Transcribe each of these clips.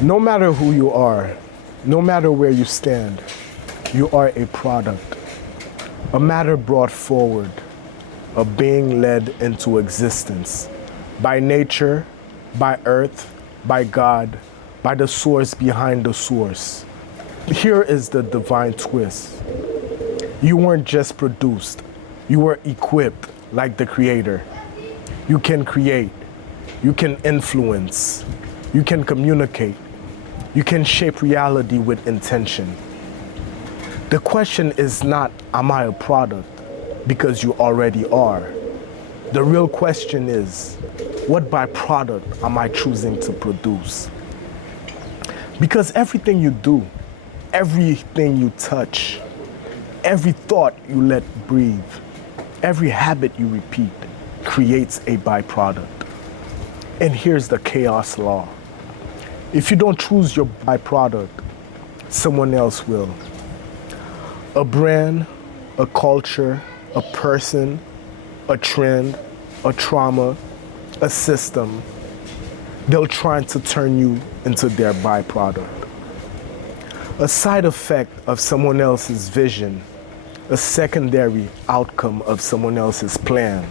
No matter who you are, no matter where you stand, you are a product, a matter brought forward, a being led into existence by nature, by earth, by God, by the source behind the source. Here is the divine twist. You weren't just produced, you were equipped like the Creator. You can create, you can influence, you can communicate, you can shape reality with intention. The question is not, am I a product? Because you already are. The real question is, what byproduct am I choosing to produce? Because everything you do, everything you touch, every thought you let breathe, every habit you repeat creates a byproduct. And here's the chaos law. If you don't choose your byproduct, someone else will. A brand, a culture, a person, a trend, a trauma, a system, they'll try to turn you into their byproduct. A side effect of someone else's vision, a secondary outcome of someone else's plan.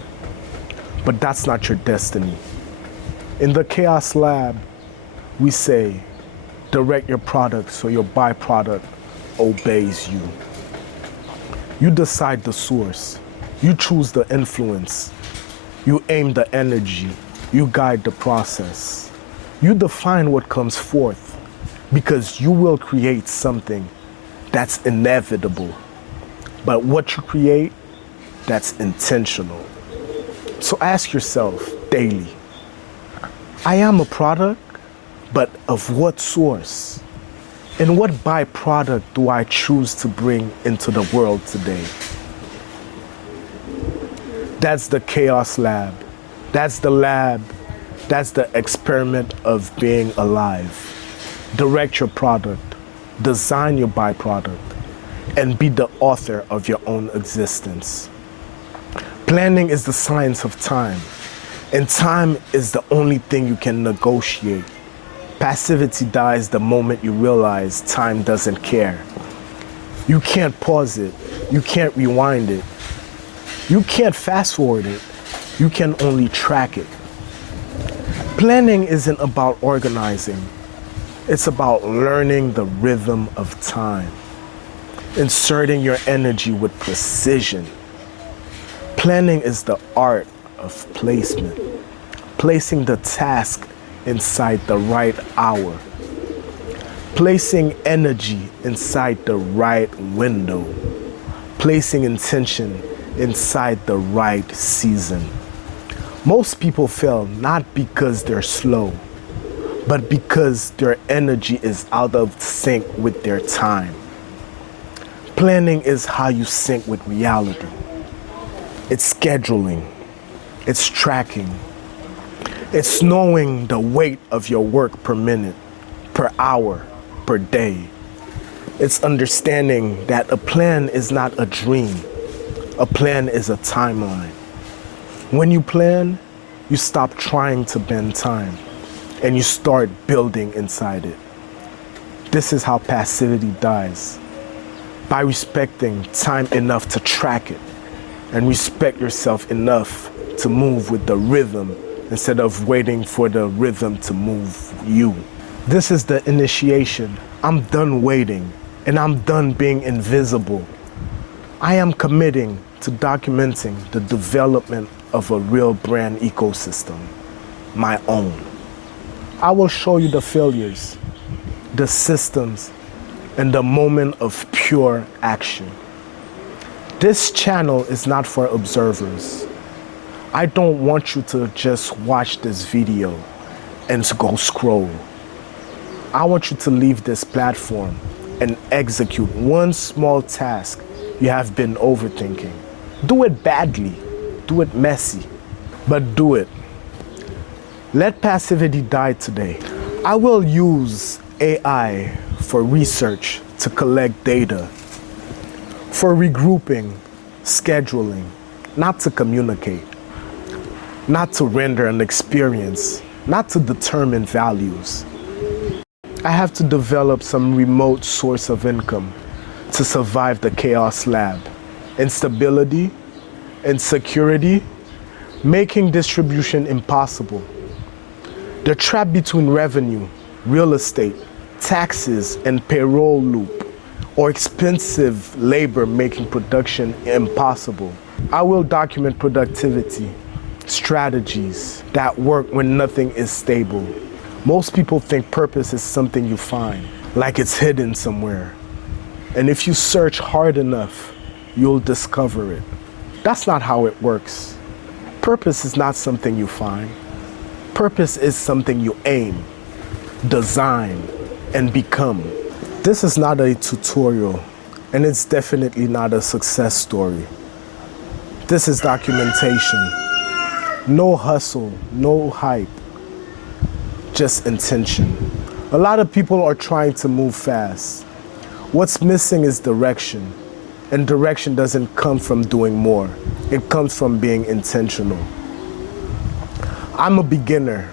But that's not your destiny. In the Chaos Lab, we say, direct your product so your byproduct obeys you. You decide the source. You choose the influence. You aim the energy. You guide the process. You define what comes forth because you will create something that's inevitable. But what you create, that's intentional. So ask yourself daily, I am a product, but of what source? And what byproduct do I choose to bring into the world today? That's the Chaos Lab. That's the lab. That's the experiment of being alive. Direct your product, design your byproduct, and be the author of your own existence. Planning is the science of time, and time is the only thing you can negotiate. Passivity dies the moment you realize time doesn't care. You can't pause it. You can't rewind it. You can't fast forward it. You can only track it. Planning isn't about organizing. It's about learning the rhythm of time, inserting your energy with precision. Planning is the art of placement, placing the task inside the right hour, placing energy inside the right window, placing intention inside the right season. Most people fail not because they're slow, but because their energy is out of sync with their time. Planning is how you sync with reality. It's scheduling, it's tracking, it's knowing the weight of your work per minute, per hour, per day. It's understanding that a plan is not a dream. A plan is a timeline. When you plan, you stop trying to bend time and you start building inside it. This is how passivity dies. By respecting time enough to track it and respect yourself enough to move with the rhythm instead of waiting for the rhythm to move you. This is the initiation. I'm done waiting and I'm done being invisible. I am committing to documenting the development of a real brand ecosystem, my own. I will show you the failures, the systems, and the moment of pure action. This channel is not for observers. I don't want you to just watch this video and to go scroll. I want you to leave this platform and execute one small task you have been overthinking. Do it badly, do it messy, but do it. Let passivity die today. I will use AI for research to collect data, for regrouping, scheduling, not to communicate, not to render an experience, not to determine values. I have to develop some remote source of income to survive the chaos lab. Instability, insecurity, making distribution impossible. The trap between revenue, real estate, taxes, and payroll loop, or expensive labor making production impossible. I will document productivity, strategies that work when nothing is stable. Most people think purpose is something you find, like it's hidden somewhere. And if you search hard enough, you'll discover it. That's not how it works. Purpose is not something you find. Purpose is something you aim, design, and become. This is not a tutorial, and it's definitely not a success story. This is documentation. No hustle, no hype, just intention. A lot of people are trying to move fast. What's missing is direction, and direction doesn't come from doing more. It comes from being intentional. I'm a beginner.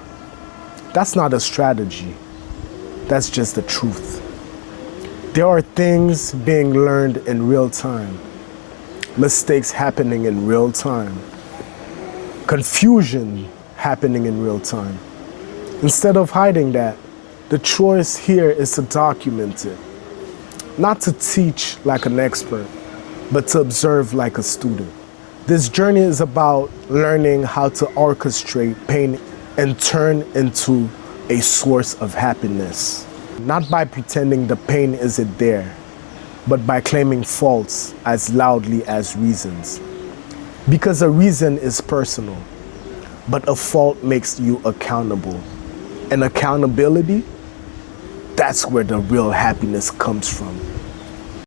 That's not a strategy. That's just the truth. There are things being learned in real time, mistakes happening in real time, confusion happening in real time. Instead of hiding that, the choice here is to document it. Not to teach like an expert, but to observe like a student. This journey is about learning how to orchestrate pain and turn into a source of happiness. Not by pretending the pain isn't there, but by claiming faults as loudly as reasons. Because a reason is personal, but a fault makes you accountable. And accountability, that's where the real happiness comes from.